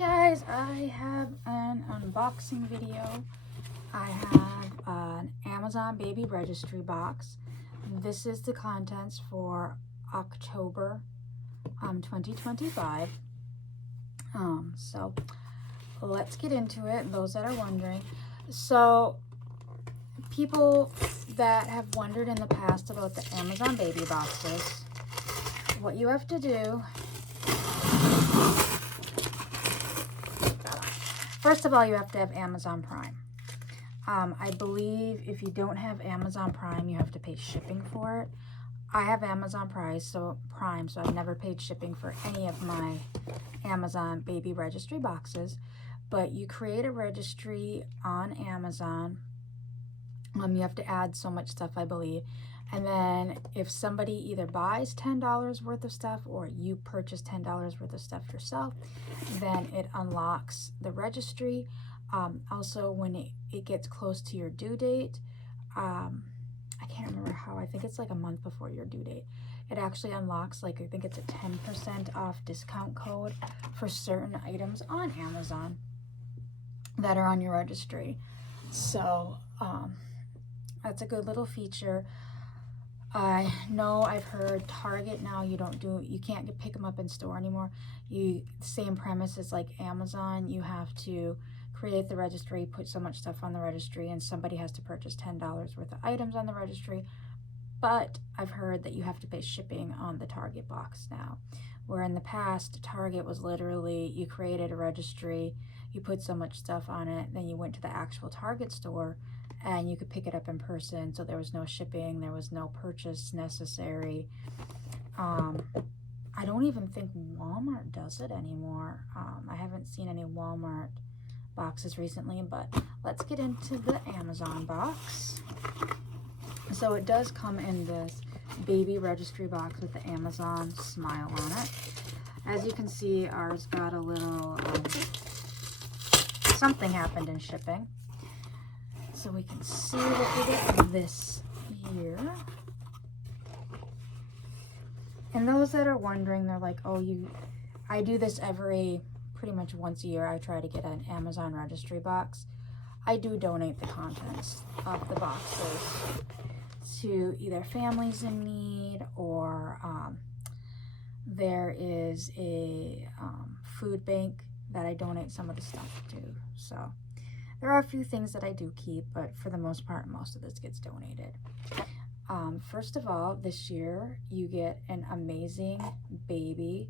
Guys, I have an unboxing video. I have an Amazon baby registry box. This is the contents for October 2025. So let's get into it, those that are wondering. So people that have wondered in the past about the Amazon baby boxes, what you have to do, first of all, you have to have Amazon Prime. I believe if you don't have Amazon Prime, you have to pay shipping for it. I have Amazon Prime, so I've never paid shipping for any of my Amazon baby registry boxes. But you create a registry on Amazon. You have to add so much stuff, I believe. And then if somebody either buys $10 worth of stuff or you purchase $10 worth of stuff yourself, then it unlocks the registry. Also, when it gets close to your due date, I can't remember how, I think it's like a month before your due date, it actually unlocks, like, I think it's a 10% off discount code for certain items on Amazon that are on your registry. So that's a good little feature. I know I've heard Target now, you can't pick them up in store anymore. Same premise as like Amazon, you have to create the registry, put so much stuff on the registry, and somebody has to purchase $10 worth of items on the registry. But I've heard that you have to pay shipping on the Target box now, where in the past, Target was literally, you created a registry, you put so much stuff on it, then you went to the actual Target store and you could pick it up in person, so there was no shipping, there was no purchase necessary. I don't even think Walmart does it anymore. I haven't seen any Walmart boxes recently, but let's get into the Amazon box. So it does come in this baby registry box with the Amazon smile on it. As you can see, ours got a little, something happened in shipping. So we can see what we get this year. And those that are wondering, they're like, oh, I do this pretty much once a year. I try to get an Amazon registry box. I do donate the contents of the boxes to either families in need, or there is a food bank that I donate some of the stuff to. So there are a few things that I do keep, but for the most part, most of this gets donated. First of all, this year you get an amazing baby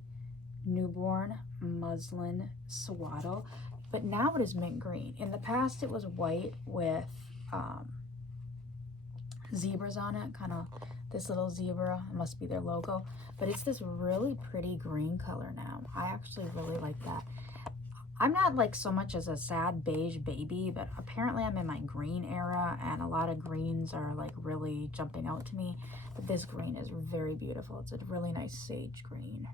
newborn muslin swaddle, but now it is mint green. In the past, it was white with zebras on it, kind of this little zebra, it must be their logo, but it's this really pretty green color now. I actually really like that. I'm not like so much as a sad beige baby, but apparently I'm in my green era, and a lot of greens are like really jumping out to me. But this green is very beautiful. It's a really nice sage green.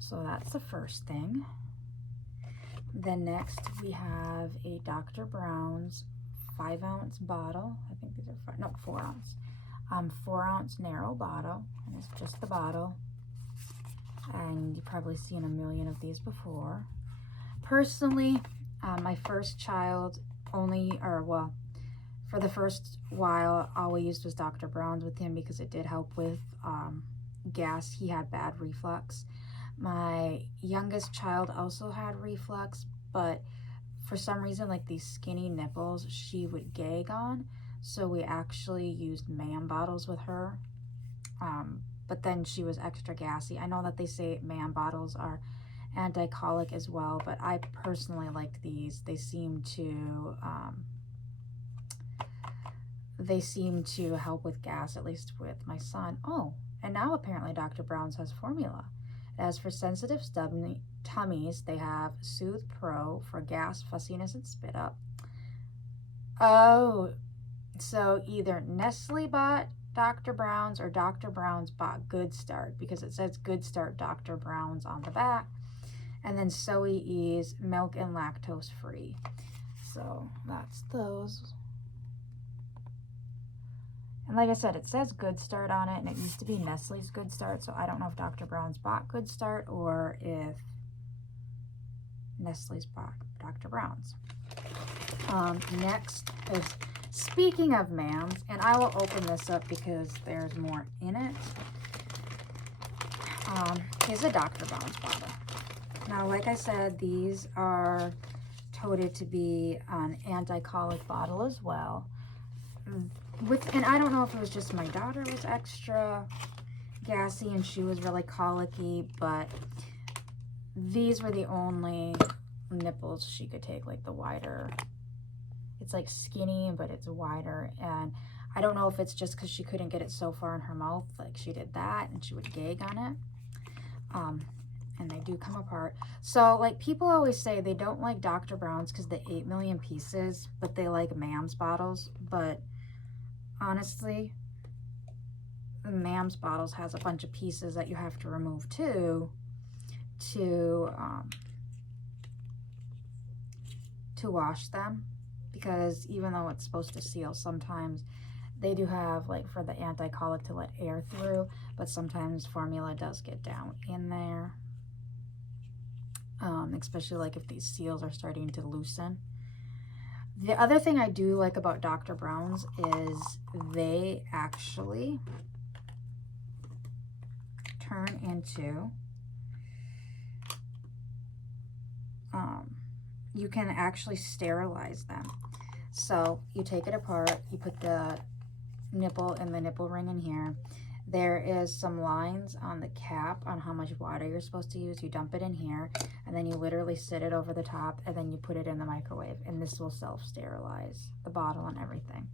So that's the first thing. Then next we have a Dr. Brown's 5-ounce bottle. I think these are 4 ounce. 4 ounce narrow bottle, and it's just the bottle. And you've probably seen a million of these before. Personally, my first child for the first while, all we used was Dr. Brown's with him because it did help with gas. He had bad reflux. My youngest child also had reflux, but for some reason, like these skinny nipples, she would gag on. So we actually used MAM bottles with her. But then she was extra gassy. I know that they say MAM bottles are anti-colic as well, but I personally like these. They seem to help with gas, at least with my son. Oh, and now apparently Dr. Brown's has formula. As for sensitive tummies, they have Soothe Pro for gas, fussiness, and spit up. Oh, so either Nestle bought Dr. Brown's or Dr. Brown's bought Good Start, because it says Good Start Dr. Brown's on the back. And then Soe Ease, milk and lactose free. So that's those. And like I said, it says Good Start on it, and it used to be Nestle's Good Start, so I don't know if Dr. Brown's bought Good Start or if Nestle's Dr. Brown's. Next is, speaking of mams, and I will open this up because there's more in it, is a Dr. Brown's bottle. Now, like I said, these are touted to be an anti-colic bottle as well. And I don't know if it was just my daughter was extra gassy and she was really colicky, but these were the only nipples she could take, like the wider. It's like skinny, but it's wider, and I don't know if it's just because she couldn't get it so far in her mouth, like she did that, and she would gag on it. And they do come apart. So, like, people always say they don't like Dr. Brown's because the 8 million pieces, but they like Mam's bottles. But honestly, the Mam's bottles has a bunch of pieces that you have to remove too to wash them, because even though it's supposed to seal, sometimes they do have, like, for the anti-colic to let air through, but sometimes formula does get down in there, especially like if these seals are starting to loosen. The other thing I do like about Dr. Brown's is they actually turn into, you can actually sterilize them. So you take it apart, you put the nipple and the nipple ring in here. There is some lines on the cap on how much water you're supposed to use. You dump it in here, and then you literally sit it over the top, and then you put it in the microwave, and this will self-sterilize the bottle and everything.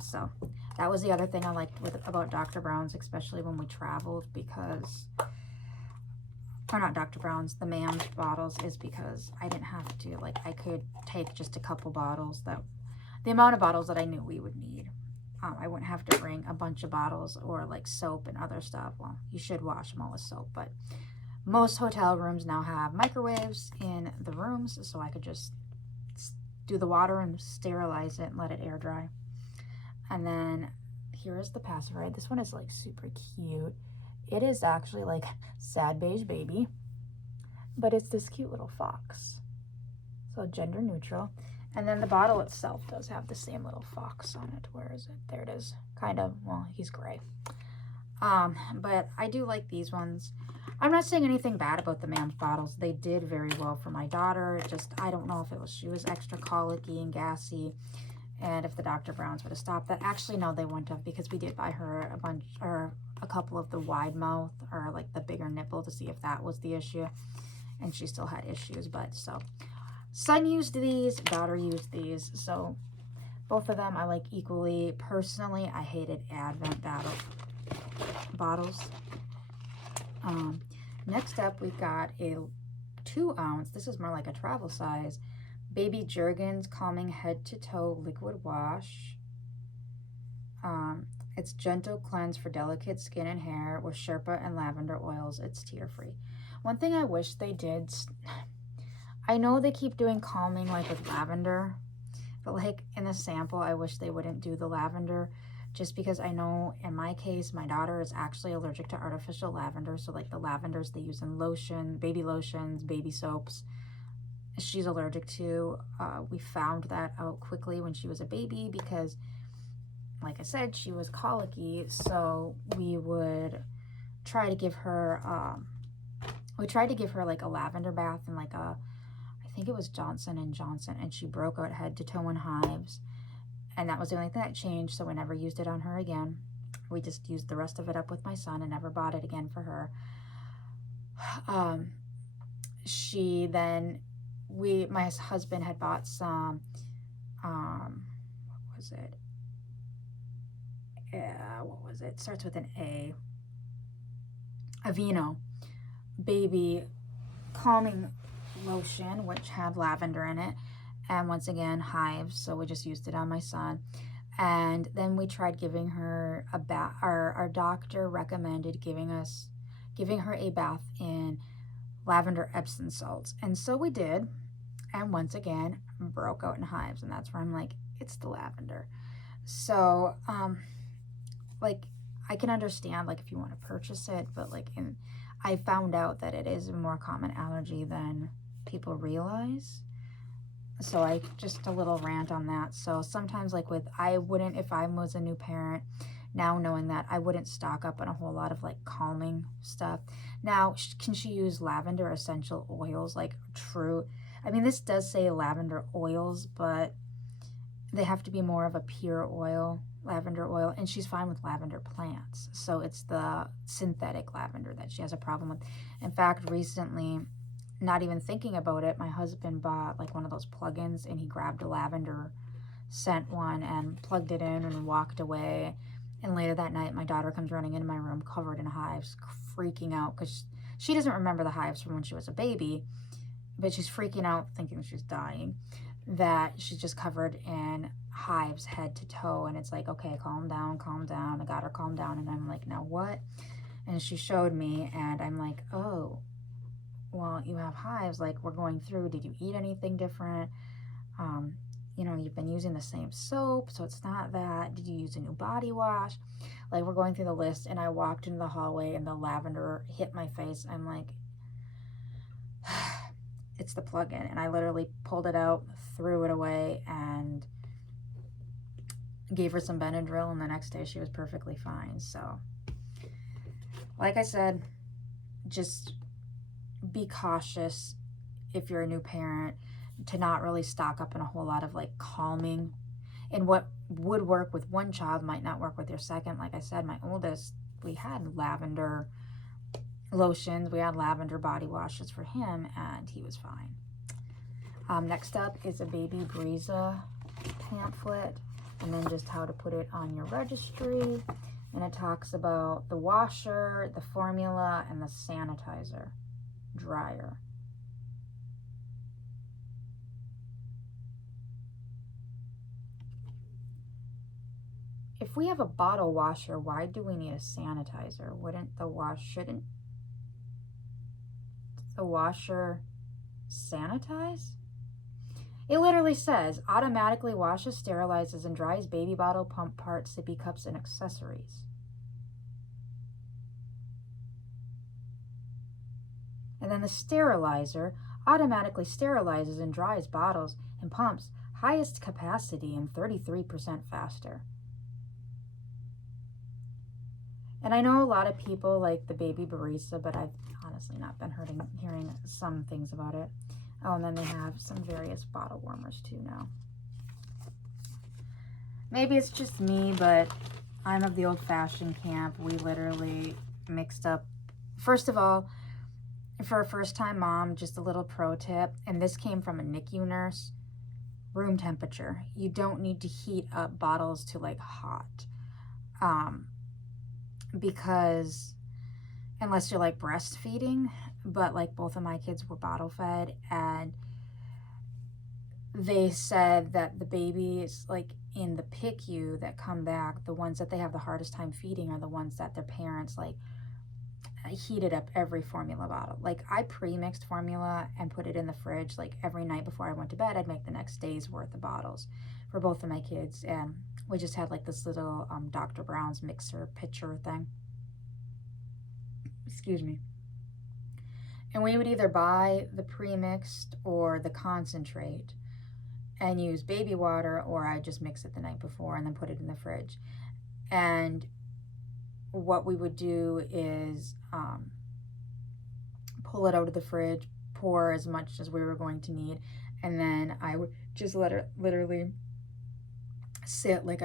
So that was the other thing I liked about Dr. Brown's, especially when we traveled, because, or not Dr. Brown's, the Mam's bottles, is because I didn't have to, like, I could take just a couple bottles, that the amount of bottles that I knew we would need. I wouldn't have to bring a bunch of bottles or like soap and other stuff. Well, you should wash them all with soap, but most hotel rooms now have microwaves in the rooms, so I could just do the water and sterilize it and let it air dry. And then here is the pacifier. This one is like super cute. It is actually like sad beige baby, but it's this cute little fox. So gender neutral. And then the bottle itself does have the same little fox on it. Where is it? There it is. Kind of, well, he's gray. But I do like these ones. I'm not saying anything bad about the Mam's bottles. They did very well for my daughter. Just, I don't know if it was, she was extra colicky and gassy, and if the Dr. Brown's would have stopped that. Actually, no, they wouldn't have, because we did buy her a bunch, or a couple of the wide mouth, or like the bigger nipple, to see if that was the issue. And she still had issues, but so. Son used these, daughter used these, so both of them I like equally. Personally, I hated Advent bottles. Next up, we've got a 2-ounce, this is more like a travel size, Baby Jergens Calming Head to Toe Liquid Wash. It's gentle cleanse for delicate skin and hair with Sherpa and lavender oils. It's tear-free. One thing I wish they did, I know they keep doing calming like with lavender, but like in the sample, I wish they wouldn't do the lavender, just because I know in my case, my daughter is actually allergic to artificial lavender. So like the lavenders they use in lotion, baby lotions, baby soaps, she's allergic to. We found that out quickly when she was a baby because, like I said, she was colicky. So we would try to give her, like a lavender bath and like a, I think it was Johnson & Johnson, and she broke out head to toe in hives, and that was the only thing that changed, so we never used it on her again. We just used the rest of it up with my son and never bought it again for her. She then, my husband had bought some, what was it? What was it? It starts with an A. Aveeno baby calming lotion, which had lavender in it, and once again hives, so we just used it on my son. And then we tried giving her a bath. Our doctor recommended giving her a bath in lavender Epsom salts, and so we did, and once again broke out in hives, and that's where I'm like, it's the lavender. So like I can understand like if you want to purchase it, but like I found out that it is a more common allergy than people realize. So I just a little rant on that. So sometimes like I wouldn't, if I was a new parent, now knowing that, I wouldn't stock up on a whole lot of like calming stuff. Now, can she use lavender essential oils? Like true, I mean, this does say lavender oils, but they have to be more of a pure oil, lavender oil, and she's fine with lavender plants. So it's the synthetic lavender that she has a problem with. In fact, recently, not even thinking about it, my husband bought like one of those plugins, and he grabbed a lavender scent one and plugged it in and walked away. And later that night, my daughter comes running into my room covered in hives, freaking out because she doesn't remember the hives from when she was a baby, but she's freaking out thinking she's dying, that she's just covered in hives head to toe. And it's like, okay, calm down, calm down. I got her calm down. And I'm like, now what? And she showed me, and I'm like, oh, well, you have hives. Like, we're going through, did you eat anything different? You know, you've been using the same soap, so it's not that. Did you use a new body wash? Like, we're going through the list, and I walked into the hallway, and the lavender hit my face. I'm like, it's the plug-in. And I literally pulled it out, threw it away, and gave her some Benadryl, and the next day she was perfectly fine. So, like I said, just be cautious if you're a new parent to not really stock up on a whole lot of like calming, and what would work with one child might not work with your second. Like I said, my oldest, we had lavender lotions, we had lavender body washes for him, and he was fine. Next up is a Baby Breeza pamphlet, and then just how to put it on your registry. And it talks about the washer, the formula, and the sanitizer dryer. If we have a bottle washer, why do we need a sanitizer? Shouldn't the washer sanitize? It literally says, automatically washes, sterilizes, and dries baby bottle, pump parts, sippy cups, and accessories. And then the sterilizer automatically sterilizes and dries bottles and pumps, highest capacity and 33% faster. And I know a lot of people like the Baby Barista, but I've honestly not been hearing some things about it. Oh, and then they have some various bottle warmers too now. Maybe it's just me, but I'm of the old-fashioned camp. We literally mixed up. First of all, for a first-time mom, just a little pro tip, and this came from a NICU nurse, room temperature. You don't need to heat up bottles to like hot. Because unless you're like breastfeeding, but like both of my kids were bottle fed, and they said that the babies like in the PICU that come back, the ones that they have the hardest time feeding are the ones that their parents like heated up every formula bottle. Like I pre-mixed formula and put it in the fridge like every night before I went to bed. I'd make the next day's worth of bottles for both of my kids, and we just had like this little Dr. Brown's mixer pitcher thing. Excuse me. And we would either buy the pre-mixed or the concentrate and use baby water, or I just mix it the night before and then put it in the fridge. And what we would do is pull it out of the fridge, pour as much as we were going to need, and then I would just let it literally sit like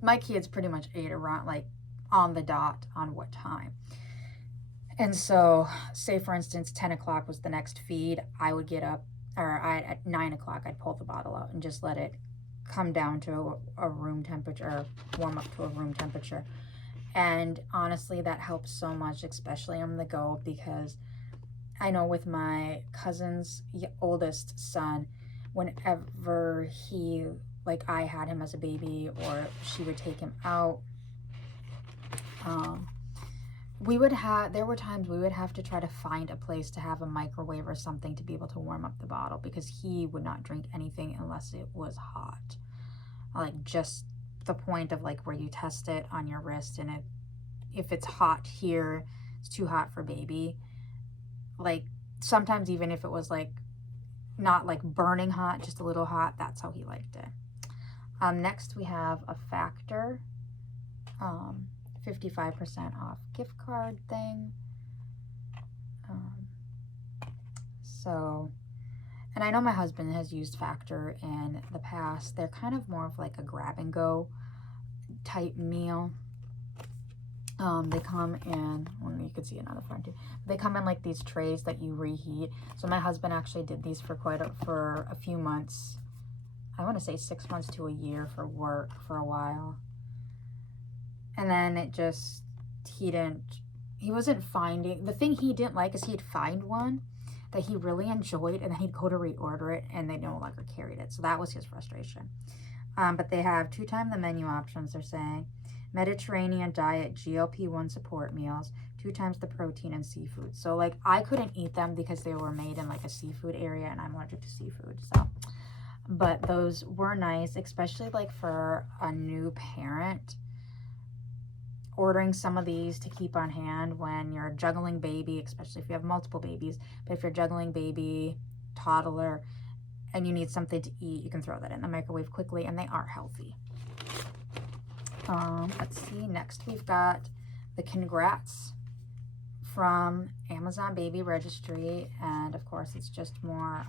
my kids pretty much ate around like on the dot on what time. And so say for instance 10 o'clock was the next feed, I would get up, or at 9 o'clock I'd pull the bottle out and just let it come down to a room temperature, warm up to a room temperature. And honestly, that helps so much, especially on the go, because I know with my cousin's oldest son, whenever he, like I had him as a baby or she would take him out, there were times we would have to try to find a place to have a microwave or something to be able to warm up the bottle, because he would not drink anything unless it was hot. Like just the point of like where you test it on your wrist, and if it's hot here, it's too hot for baby. Like sometimes even if it was like not like burning hot, just a little hot, that's how he liked it. Next we have a Factor 55% off gift card thing. And I know my husband has used Factor in the past. They're kind of more of like a grab and go type meal. They come in, well, you can see it on the front too. They come in like these trays that you reheat. So my husband actually did these for for a few months. I want to say 6 months to a year for work for a while. And then it just, he wasn't finding, the thing he didn't like is he'd find one that he really enjoyed and then he'd go to reorder it and they no longer carried it. So that was his frustration. But they have 2 times the menu options, they're saying. Mediterranean diet GLP-1 support meals, 2 times the protein and seafood. So like I couldn't eat them because they were made in like a seafood area and I'm allergic to seafood. So, but those were nice, especially like for a new parent. Ordering some of these to keep on hand when you're juggling baby, especially if you have multiple babies. But if you're juggling baby, toddler, and you need something to eat, you can throw that in the microwave quickly, and they are healthy. Let's see, next we've got the Congrats from Amazon Baby Registry, and of course it's just more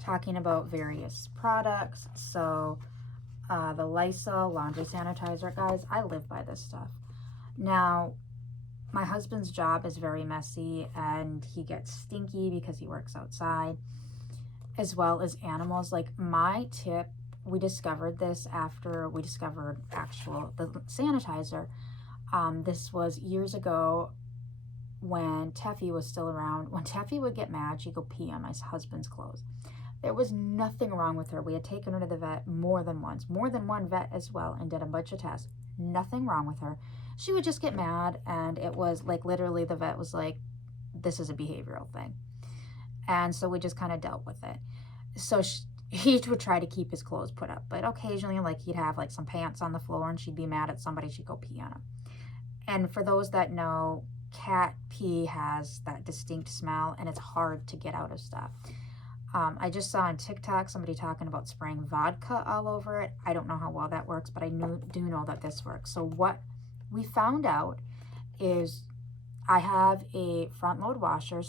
talking about various products. So the Lysol laundry sanitizer, guys, I live by this stuff. Now, my husband's job is very messy and he gets stinky because he works outside, as well as animals. Like my tip, we discovered this after we discovered the sanitizer. This was years ago when Teffy was still around. When Teffy would get mad, she'd go pee on my husband's clothes. There was nothing wrong with her. We had taken her to the vet more than once, more than one vet as well, and did a bunch of tests. Nothing wrong with her. She would just get mad, and it was like literally the vet was like, this is a behavioral thing. And so we just kind of dealt with it. So he would try to keep his clothes put up, but occasionally like he'd have like some pants on the floor and she'd be mad at somebody, she'd go pee on him. And for those that know, cat pee has that distinct smell and it's hard to get out of stuff. I just saw on TikTok somebody talking about spraying vodka all over it. I don't know how well that works, but I do know that this works. So what we found out is I have a front load washer,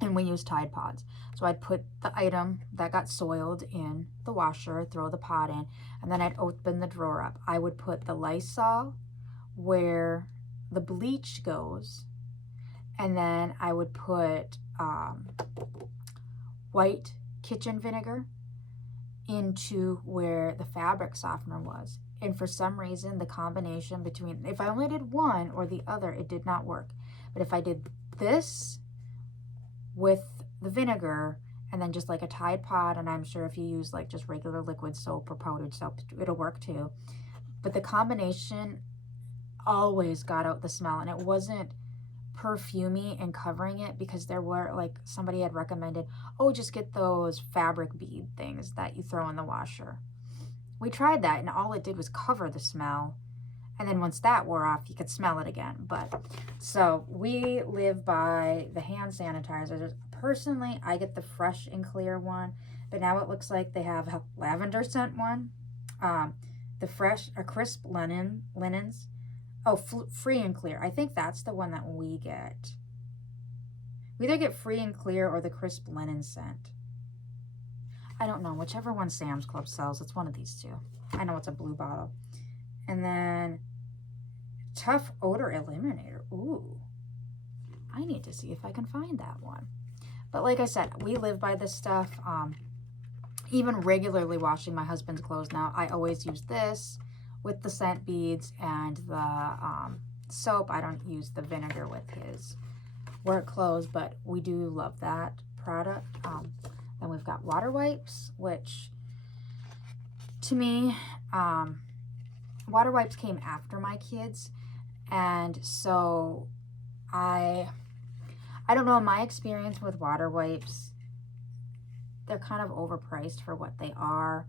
and we use Tide Pods. So I'd put the item that got soiled in the washer, throw the pod in, and then I'd open the drawer up. I would put the Lysol where the bleach goes, and then I would put white kitchen vinegar into where the fabric softener was. And for some reason, the combination between, if I only did one or the other, it did not work. But if I did this with the vinegar and then just like a Tide Pod, and I'm sure if you use like just regular liquid soap or powdered soap, it'll work too. But the combination always got out the smell, and it wasn't perfumey and covering it, because there were like somebody had recommended, oh, just get those fabric bead things that you throw in the washer. We tried that and all it did was cover the smell, and then once that wore off you could smell it again. But so we live by the hand sanitizers. Personally, I get the fresh and clear one, but now it looks like they have a lavender scent one, the fresh or crisp linens. Oh, free and clear. I think that's the one that we get. We either get free and clear or the crisp linen scent. I don't know. Whichever one Sam's Club sells, it's one of these two. I know it's a blue bottle. And then Tough Odor Eliminator. Ooh. I need to see if I can find that one. But like I said, we live by this stuff. Even regularly washing my husband's clothes now, I always use this with the scent beads and the soap. I don't use the vinegar with his work clothes, but we do love that product. Then we've got water wipes, which to me, water wipes came after my kids, and so I don't know, my experience with water wipes, they're kind of overpriced for what they are.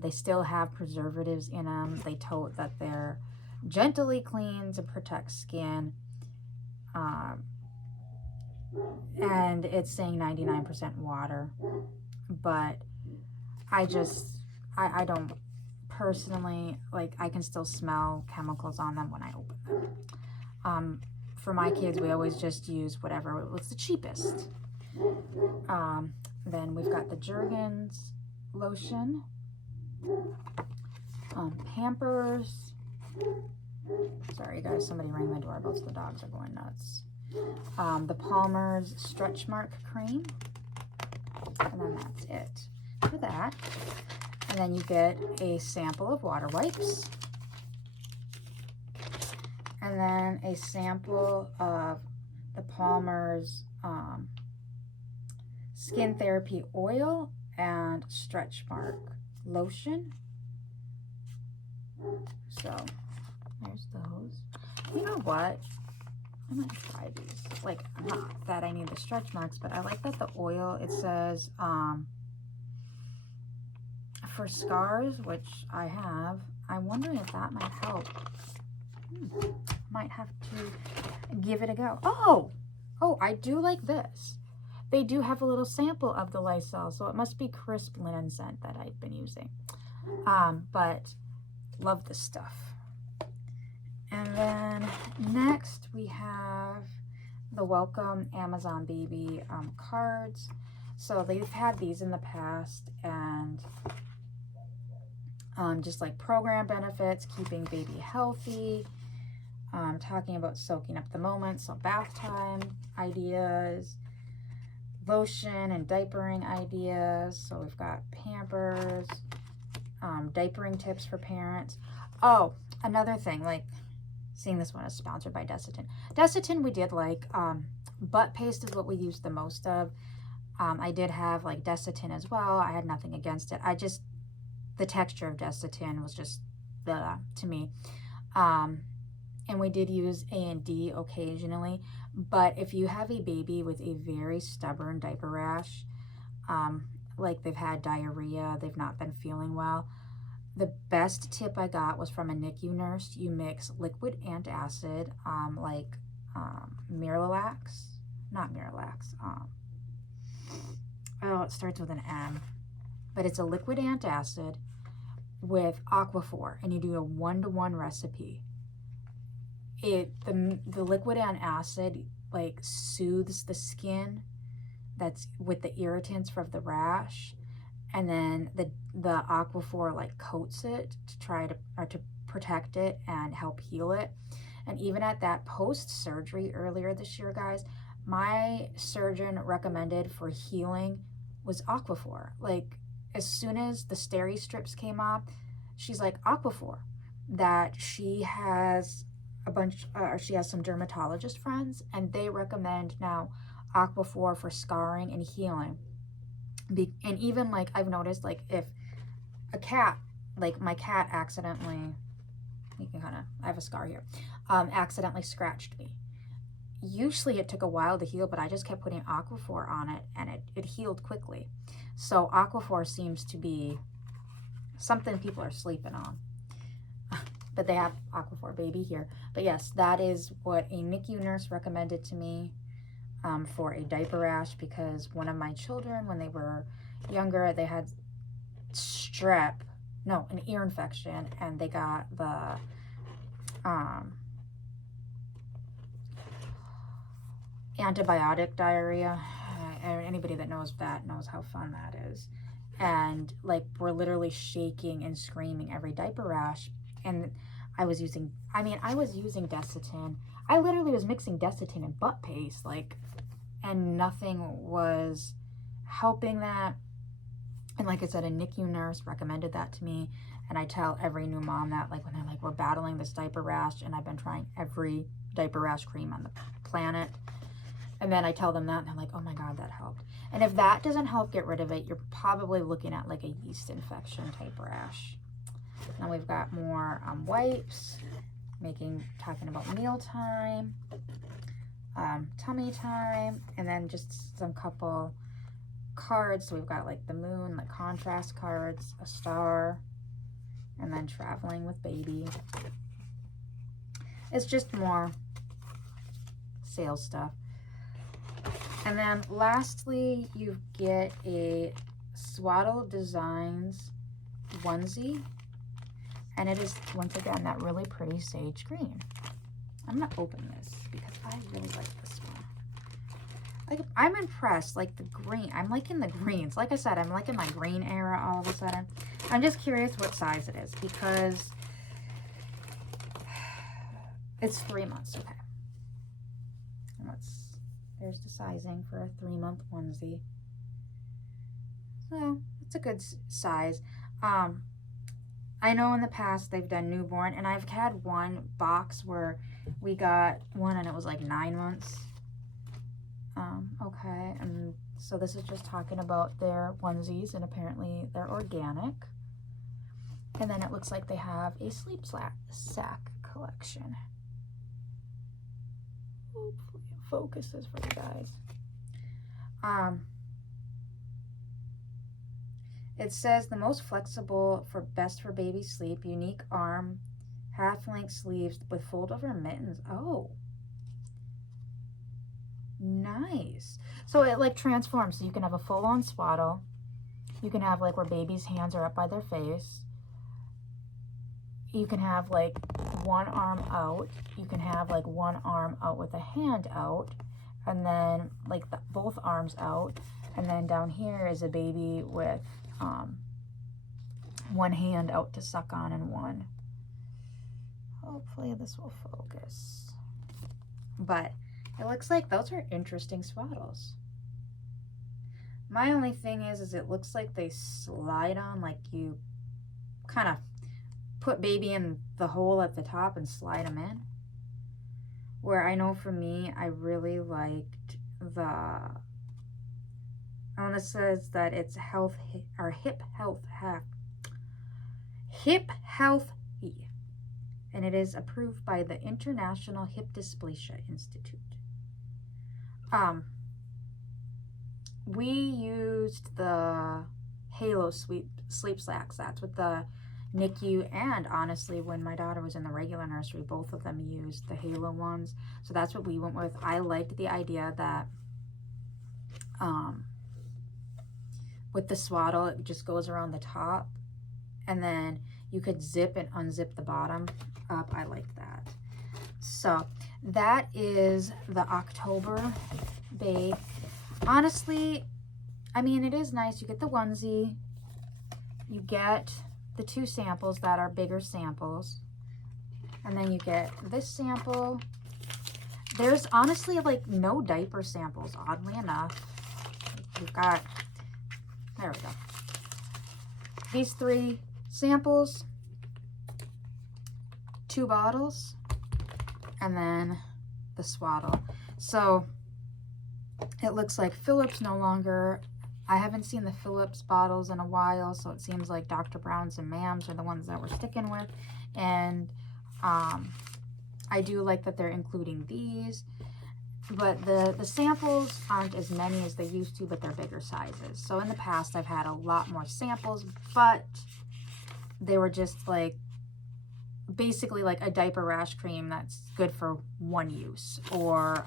They still have preservatives in them. They tote that they're gently clean to protect skin. and it's saying 99% water, but I don't personally, like, I can still smell chemicals on them when I open them. For my kids, we always just use whatever was the cheapest. Then we've got the Jergens lotion, Pampers. Sorry guys, somebody rang my doorbell, so the dogs are going nuts. The Palmer's Stretch Mark Cream, and then that's it for that. And then you get a sample of water wipes, and then a sample of the Palmer's Skin Therapy Oil and Stretch Mark Lotion. So there's those. You know what? I might try these. Like, not that I need the stretch marks, but I like that the oil, it says for scars, which I have. I'm wondering if that might help. Might have to give it a go. Oh, I do like this. They do have a little sample of the Lysol, so it must be crisp linen scent that I've been using. But love this stuff. And then next we have the Welcome Amazon Baby cards. So they've had these in the past, and just like program benefits, keeping baby healthy, talking about soaking up the moment, so bath time ideas, lotion and diapering ideas. So we've got Pampers, diapering tips for parents. Oh, another thing, like, seeing this one is sponsored by Desitin. Desitin we did like. Butt paste is what we used the most of. I did have like Desitin as well. I had nothing against it. The texture of Desitin was just to me. And we did use A&D occasionally. But if you have a baby with a very stubborn diaper rash, like they've had diarrhea, they've not been feeling well, the best tip I got was from a NICU nurse. You mix liquid antacid, like Miralax, not Miralax. It starts with an M, but it's a liquid antacid with Aquaphor, and you do a 1-to-1 recipe. The liquid antacid like soothes the skin that's with the irritants from the rash, and then the Aquaphor like coats it to try to protect it and help heal it. And even at that post-surgery earlier this year, guys, my surgeon recommended for healing was Aquaphor. Like, as soon as the steri strips came off, she's like, Aquaphor. That she has she has some dermatologist friends, and they recommend now Aquaphor for scarring and healing. And even like I've noticed, like if a cat, like my cat accidentally, you can I have a scar here, accidentally scratched me. Usually it took a while to heal, but I just kept putting Aquaphor on it, and it healed quickly. So Aquaphor seems to be something people are sleeping on. But they have Aquaphor Baby here. But yes, that is what a NICU nurse recommended to me for a diaper rash, because one of my children, when they were younger, they had an ear infection, and they got the antibiotic diarrhea. Anybody that knows that knows how fun that is. And like, we're literally shaking and screaming every diaper rash. And I was using Desitin. I literally was mixing Desitin and butt paste, like, and nothing was helping that. And like I said, a NICU nurse recommended that to me. And I tell every new mom that, like, when they're like, we're battling this diaper rash, and I've been trying every diaper rash cream on the planet. And then I tell them that, and they're like, oh my God, that helped. And if that doesn't help get rid of it, you're probably looking at like a yeast infection type rash. Now we've got more wipes, talking about mealtime, tummy time, and then just some couple cards. So we've got like the moon, like contrast cards, a star, and then traveling with baby. It's just more sales stuff. And then lastly, you get a Swaddle Designs onesie. And it is, once again, that really pretty sage green. I'm going to open this because I really like this one. Like, I'm impressed, like the green. I'm liking the greens. Like I said, I'm liking my green era all of a sudden. I'm just curious what size it is because it's 3 months. Okay. There's the sizing for a 3-month onesie. So it's a good size. I know in the past they've done newborn, and I've had one box where we got one and it was like 9 months. Okay, and so this is just talking about their onesies, and apparently they're organic. And then it looks like they have a sleep sack collection. Hopefully it focuses for you guys. It says the most flexible for best for baby sleep, unique arm, half-length sleeves with fold-over mittens. Oh, nice. So it like transforms. So you can have a full-on swaddle. You can have like where baby's hands are up by their face. You can have like one arm out. You can have like one arm out with a hand out, and then like both arms out. And then down here is a baby with one hand out to suck on and one. Hopefully this will focus. But it looks like those are interesting swaddles. My only thing is it looks like they slide on, like you kind of put baby in the hole at the top and slide them in. Where I know for me, I really liked the, oh, this says that it's health or hip health hack. Hip health, and it is approved by the International Hip Dysplasia Institute. We used the Halo sleep slacks. That's what the NICU, and honestly, when my daughter was in the regular nursery, both of them used the Halo ones. So that's what we went with. I liked the idea that with the swaddle, it just goes around the top, and then you could zip and unzip the bottom up. I liked that. So that is the October babe. Honestly, I mean, it is nice. You get the onesie, you get the 2 samples that are bigger samples, and then you get this sample. There's honestly like no diaper samples, oddly enough. We've got, there we go, these 3 samples, 2 bottles, and then the swaddle. So it looks like Philips no longer, I haven't seen the Philips bottles in a while, so it seems like Dr. Brown's and Ma'am's are the ones that we're sticking with. And I do like that they're including these, but the samples aren't as many as they used to, but they're bigger sizes. So in the past, I've had a lot more samples, but they were just like, basically like a diaper rash cream that's good for 1 use, or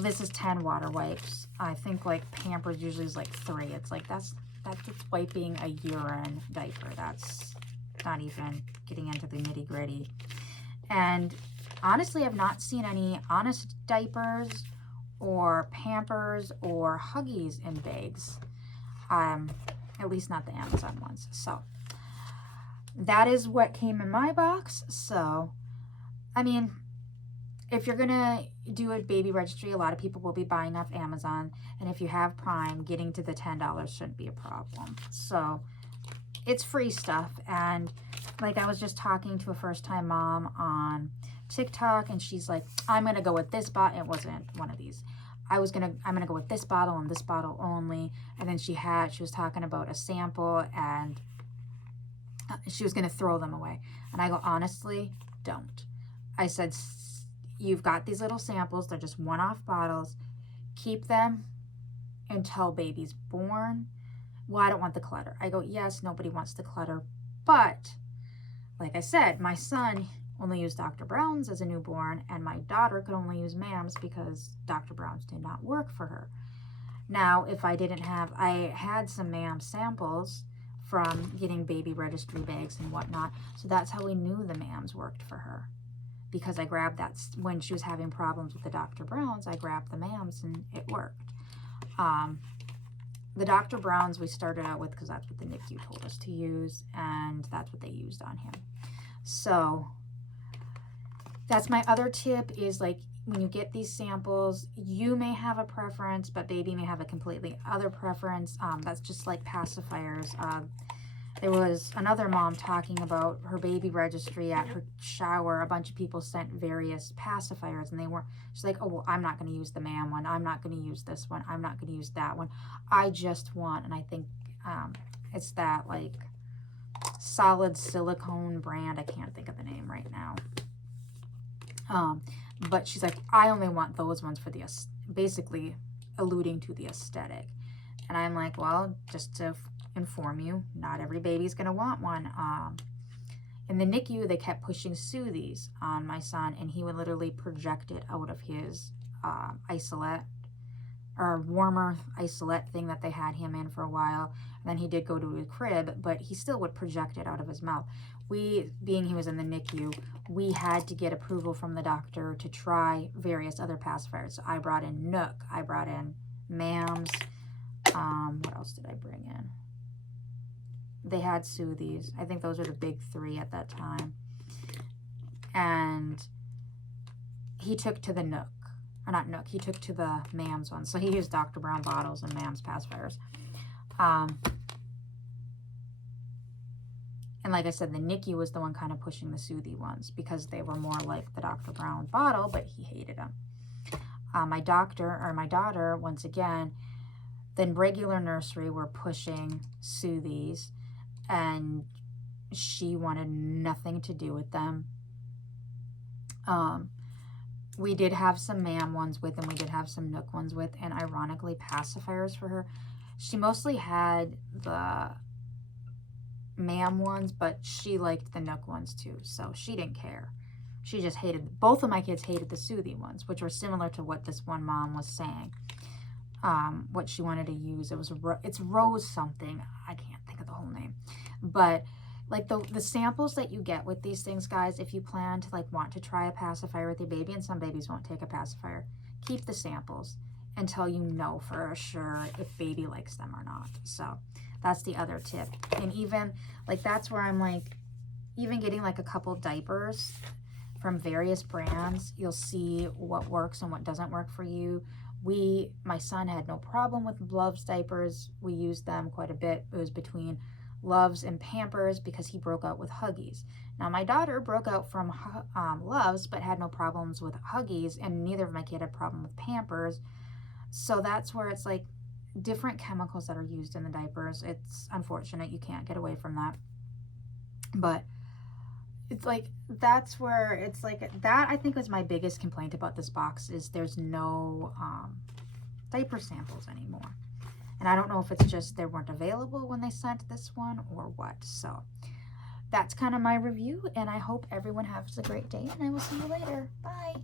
this is 10 water wipes. I think like Pampers usually is like 3. It's like that's wiping a urine diaper. That's not even getting into the nitty gritty. And honestly, I've not seen any Honest diapers or Pampers or Huggies in bags. At least not the Amazon ones. So that is what came in my box. So, I mean, if you're gonna do a baby registry, a lot of people will be buying off Amazon, and if you have Prime, getting to the $10 shouldn't be a problem. So it's free stuff. And like, I was just talking to a first-time mom on TikTok, and she's like, I'm gonna go with this bottle. It wasn't one of these. I'm gonna go with this bottle and this bottle only. And then she was talking about a sample, and she was gonna throw them away. And I go, honestly, don't. I said, you've got these little samples. They're just one-off bottles. Keep them until baby's born. Well, I don't want the clutter. I go, yes, nobody wants the clutter. But like I said, my son, only use Dr. Brown's as a newborn, and my daughter could only use MAM's because Dr. Brown's did not work for her. Now, if I didn't have, I had some MAM samples from getting baby registry bags and whatnot, so that's how we knew the MAM's worked for her. Because I grabbed that, when she was having problems with the Dr. Brown's, I grabbed the MAM's and it worked. The Dr. Brown's we started out with because that's what the NICU told us to use, and that's what they used on him. So that's my other tip, is like, when you get these samples, you may have a preference, but baby may have a completely other preference. That's just like pacifiers. There was another mom talking about her baby registry at her shower. A bunch of people sent various pacifiers, and they weren't, she's like, oh, well, I'm not going to use the MAM one. I'm not going to use this one. I'm not going to use that one. I just want, and I think it's that like solid silicone brand. I can't think of the name right now. But she's like, I only want those ones for the, basically alluding to the aesthetic. And I'm like, well, just to inform you, not every baby's going to want one. In the NICU, they kept pushing soothies on my son, and he would literally project it out of his isolette, or warmer isolette thing that they had him in for a while. And then he did go to a crib, but he still would project it out of his mouth. Being he was in the NICU, we had to get approval from the doctor to try various other pacifiers. So I brought in Nook, I brought in MAM's, what else did I bring in? They had soothies. I think those are the big three at that time. And he took to the Nook, or not Nook, he took to the MAM's one. So he used Dr. Brown bottles and MAM's pacifiers. And like I said, the NICU was the one kind of pushing the soothy ones because they were more like the Dr. Brown bottle, but he hated them. My daughter, once again, then regular nursery were pushing soothies, and she wanted nothing to do with them. We did have some MAM ones with, and we did have some Nook ones with, and ironically pacifiers for her. She mostly had the MAM ones, but she liked the Nook ones too, so she didn't care. She just hated, both of my kids hated the soothy ones, which were similar to what this one mom was saying. What she wanted to use, it's Rose something, I can't think of the whole name, but like the samples that you get with these things, guys, if you plan to like want to try a pacifier with your baby, and some babies won't take a pacifier, keep the samples until you know for sure if baby likes them or not. So that's the other tip. And even like, that's where I'm like, even getting like a couple diapers from various brands, you'll see what works and what doesn't work for you. My son had no problem with Love's diapers. We used them quite a bit. It was between Love's and Pampers because he broke out with Huggies. Now my daughter broke out from Love's but had no problems with Huggies, and neither of my kids had a problem with Pampers. So that's where it's like different chemicals that are used in the diapers. It's unfortunate, you can't get away from that. But it's like, that's where it's like, that I think was my biggest complaint about this box, is there's no diaper samples anymore. And I don't know if it's just they weren't available when they sent this one or what. So that's kind of my review, and I hope everyone has a great day, and I will see you later. Bye.